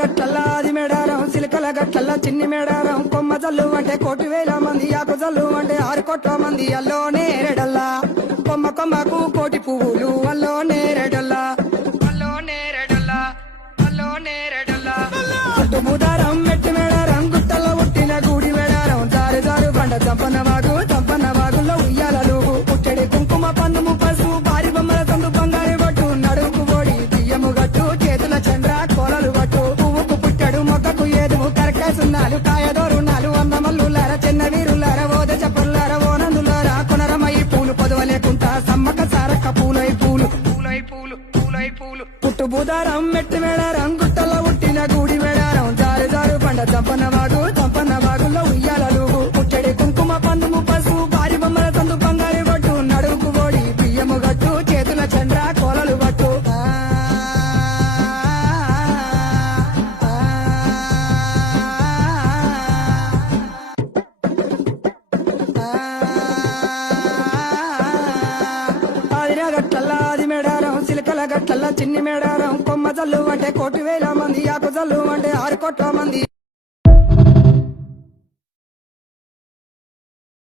గట్టల్లాది మేడారం సిలికల గట్టల్ల చిన్ని మేడారం కొమ్మ జల్లు అంటే 1,000,000 మంది ఆకు జల్లు అంటే 6 కోట్ల మంది అల్లో నేరెడల్లా కొమ్మ కొమ్మకు 1,000,000 పువ్వులు అల్లో నేరెడల్లా అల్లో నేరెడల్లా అల్లో నేరెడల్లా బుధారం మెట్టి మేడారం గుట్టల్లో పుట్టిన గూడి మేడారం జారు జారు బండ చంపన వాగుల్లో ఉయ్యాలలు పుట్టడి కుంకుమ పందుము పసుపు భారీ బొమ్మల తందు బంగారు పట్టు నడుముకు ఓడి బియ్యము గట్టు చేతుల చంద్ర కోలలు పట్టు పువ్వుకు పుట్టడు మొక్కకు ఏదుము కరకాసున్నాలు కాయదోరున్నాలు అన్నమల్లులార చిన్న వీరులార ఓద చెప్పల్లార ఓనందులార కొనరమై పూలు పొదవలేకుంటా సమ్మక సారక్క పూలై పూలు పుట్టు బుధారం మెట్టి మేడారం గుట్టల్లో పుట్టిన గూడి మేడారం జారు జారు బండ చంపన వాగుల్లో ఉయ్యాలలు పుట్టడి కుంకుమ పందుము పసుపు భారీ బొమ్మల తందు బంగారు పట్టు నడుముకు ఓడి బియ్యము గట్టు చేతుల చంద్ర కోలలు పట్టు గట్టల్లాది మేడారం సిలికల గట్టల్ల చిన్ని మేడారం కొమ్మ జల్లు అంటే 1,000,000 మంది ఆకు జల్లు అంటే 6 కోట్ల మంది